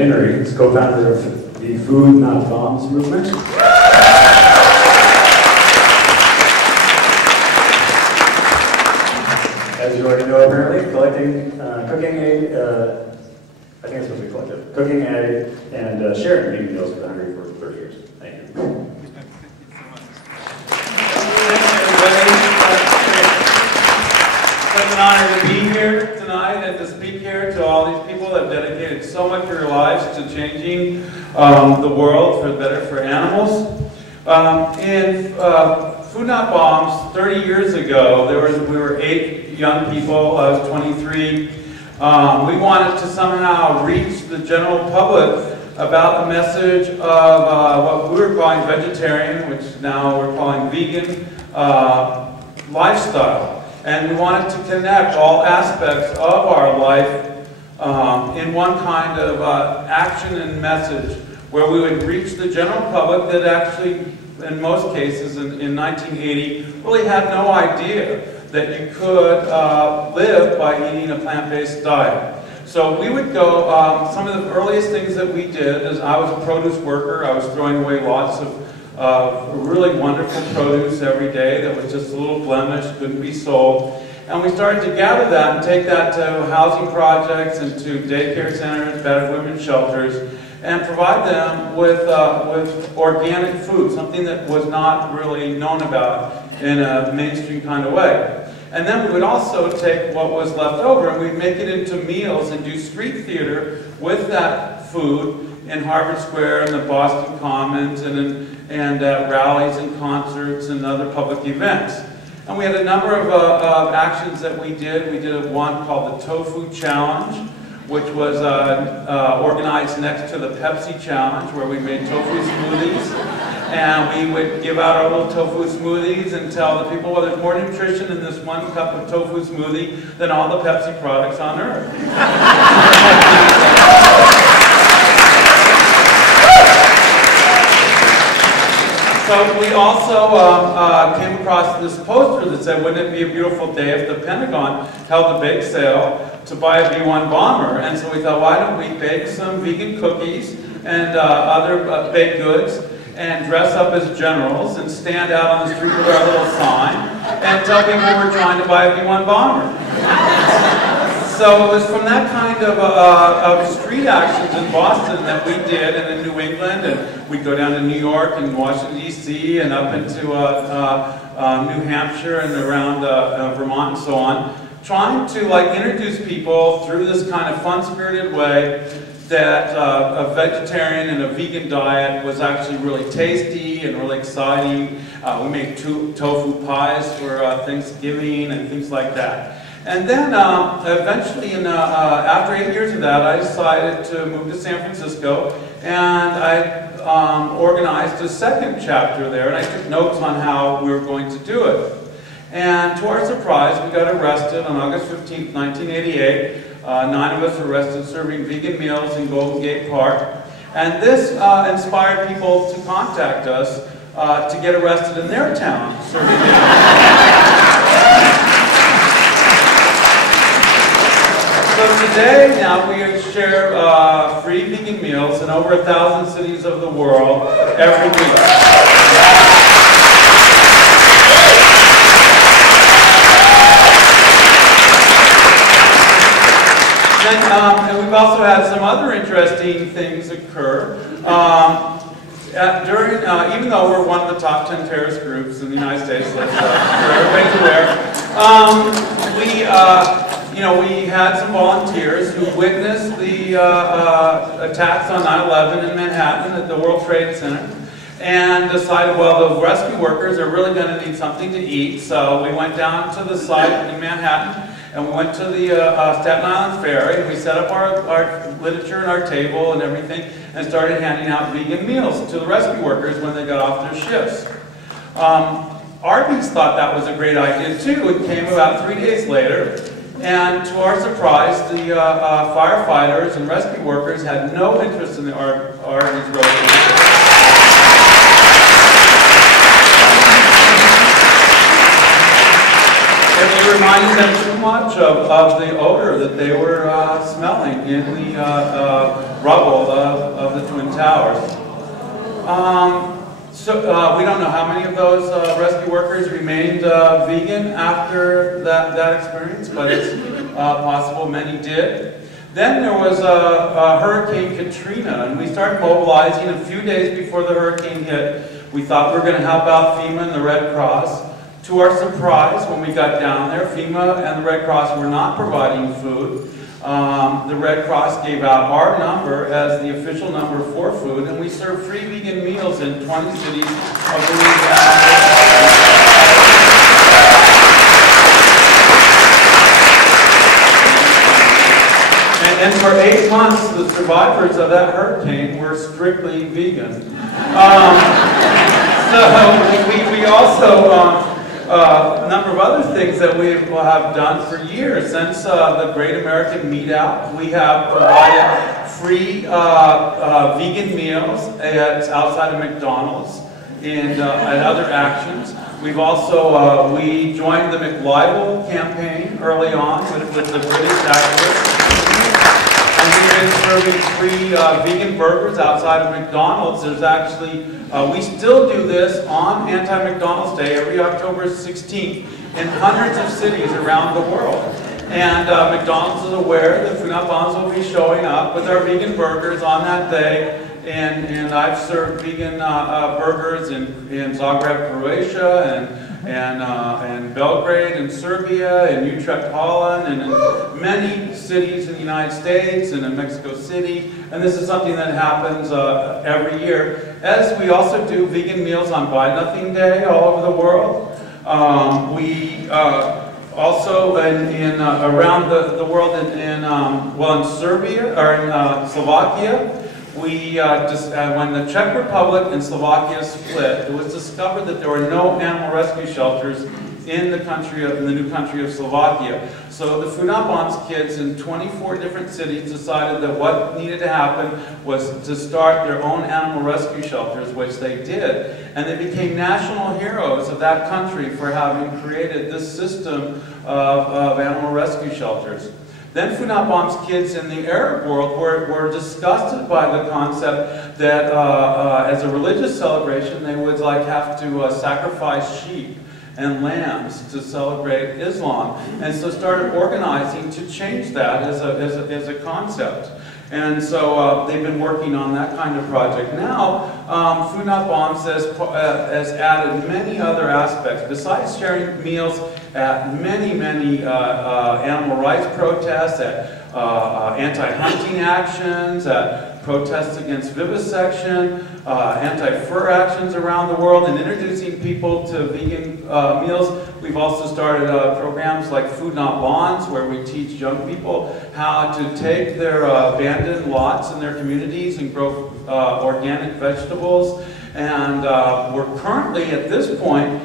McHenry, is co-founder of the Food Not Bombs movement. As you already know, apparently, cooking aid, I think it's supposed to be collective, cooking aid and sharing vegan meals for the hungry for 30 years. Thank you. It's an honor to be here tonight and to speak here to all these people that have dedicated so much of their lives to changing the world for better for animals. In Food Not Bombs, 30 years ago, we were 8 young people. I was 23. We wanted to somehow reach the general public about the message of what we were calling vegetarian, which now we're calling vegan lifestyle. And we wanted to connect all aspects of our life in one kind of action and message where we would reach the general public that actually, in most cases in 1980, really had no idea that you could live by eating a plant-based diet. So we would go, some of the earliest things that we did is I was a produce worker. I was throwing away lots of really wonderful produce every day that was just a little blemish, couldn't be sold. And we started to gather that and take that to housing projects and to daycare centers, battered women's shelters, and provide them with organic food, something that was not really known about in a mainstream kind of way. And then we would also take what was left over and we'd make it into meals and do street theater with that food in Harvard Square and the Boston Commons and rallies and concerts and other public events. And we had a number of actions that we did. We did one called the Tofu Challenge, which was organized next to the Pepsi Challenge, where we made tofu smoothies. And we would give out our little tofu smoothies and tell the people, well, there's more nutrition in this one cup of tofu smoothie than all the Pepsi products on earth. So we also came across this poster that said, wouldn't it be a beautiful day if the Pentagon held a bake sale to buy a B-1 bomber? And so we thought, why don't we bake some vegan cookies and other baked goods and dress up as generals and stand out on the street with our little sign and tell people we're trying to buy a B-1 bomber. So it was from that kind of street actions in Boston that we did, and in New England, and we'd go down to New York and Washington, D.C., and up into New Hampshire and around Vermont and so on, trying to introduce people through this kind of fun-spirited way that a vegetarian and a vegan diet was actually really tasty and really exciting. We made tofu pies for Thanksgiving and things like that. And then eventually, after 8 years of that, I decided to move to San Francisco, and I organized a second chapter there, and I took notes on how we were going to do it. And to our surprise, we got arrested on August 15th, 1988. 9 of us were arrested serving vegan meals in Golden Gate Park. And this inspired people to contact us to get arrested in their town serving vegan meals. So today, now we share free vegan meals in over 1,000 cities of the world every week. And we've also had some other interesting things occur. Even though we're one of the top 10 terrorist groups in the United States, let's everybody's aware, we had some volunteers who witnessed the attacks on 9/11 in Manhattan at the World Trade Center and decided, well, the rescue workers are really going to need something to eat. So we went down to the site in Manhattan and we went to the Staten Island Ferry and we set up our literature and our table and everything and started handing out vegan meals to the rescue workers when they got off their shifts. Arby's thought that was a great idea too. It came about 3 days later. And to our surprise, the firefighters and rescue workers had no interest in the Arby's roast. And we reminded them to much of the odor that they were smelling in the rubble of the Twin Towers. We don't know how many of those rescue workers remained vegan after that experience, but it's possible many did. Then there was Hurricane Katrina, and we started mobilizing a few days before the hurricane hit. We thought we were going to help out FEMA and the Red Cross. To our surprise, when we got down there, FEMA and the Red Cross were not providing food. The Red Cross gave out our number as the official number for food, and we served free vegan meals in 20 cities of Louisiana. And for 8 months, the survivors of that hurricane were strictly vegan. So we also, a number of other things that we have done for years. Since the Great American Meat Out, we have provided free vegan meals outside of McDonald's and other actions. We've also, we joined the McLibel campaign early on with the British activists. And we've been serving free vegan burgers outside of McDonald's. There's actually, we still do this on Anti-McDonald's Day every October 16th in hundreds of cities around the world. And McDonald's is aware that Food Not Bombs will be showing up with our vegan burgers on that day. And I've served vegan burgers in Zagreb, Croatia, and Belgrade in Serbia, and Utrecht, Holland, and in many cities in the United States and in Mexico City. And this is something that happens every year. As we also do vegan meals on Buy Nothing Day all over the world. We also around the world in Serbia or in Slovakia. We when the Czech Republic and Slovakia split, it was discovered that there were no animal rescue shelters in the new country of Slovakia. So the Food Not Bombs kids in 24 different cities decided that what needed to happen was to start their own animal rescue shelters, which they did. And they became national heroes of that country for having created this system of animal rescue shelters. Then Food Not Bombs kids in the Arab world were disgusted by the concept that as a religious celebration they would have to sacrifice sheep and lambs to celebrate Islam, and so started organizing to change that as a concept. And so they've been working on that kind of project. Now, Food Not Bombs has added many other aspects. Besides sharing meals at many animal rights protests, at anti-hunting actions, at protests against vivisection, anti-fur actions around the world, and introducing people to vegan meals. We've also started programs like Food Not Bonds, where we teach young people how to take their abandoned lots in their communities and grow organic vegetables. And we're currently, at this point,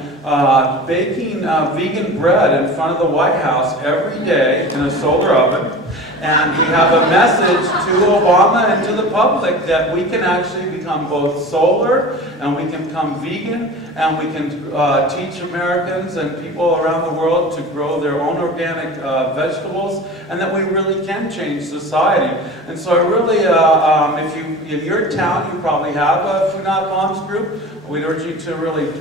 baking vegan bread in front of the White House every day in a solar oven. And we have a message to Obama and to the public that we can actually become both solar and we can become vegan, and we can teach Americans and people around the world to grow their own organic vegetables, and that we really can change society. And so I really, if you, in your town, you probably have a Food Not Bombs group. We'd urge you to really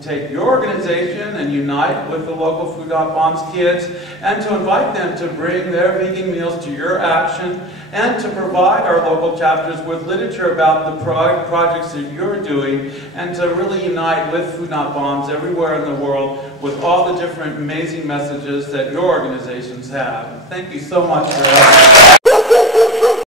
take your organization and unite with the local Food Not Bombs kids, and to invite them to bring their vegan meals to your action, and to provide our local chapters with literature about the projects that you're doing, and to really unite with Food Not Bombs everywhere in the world with all the different amazing messages that your organizations have. Thank you so much for having me.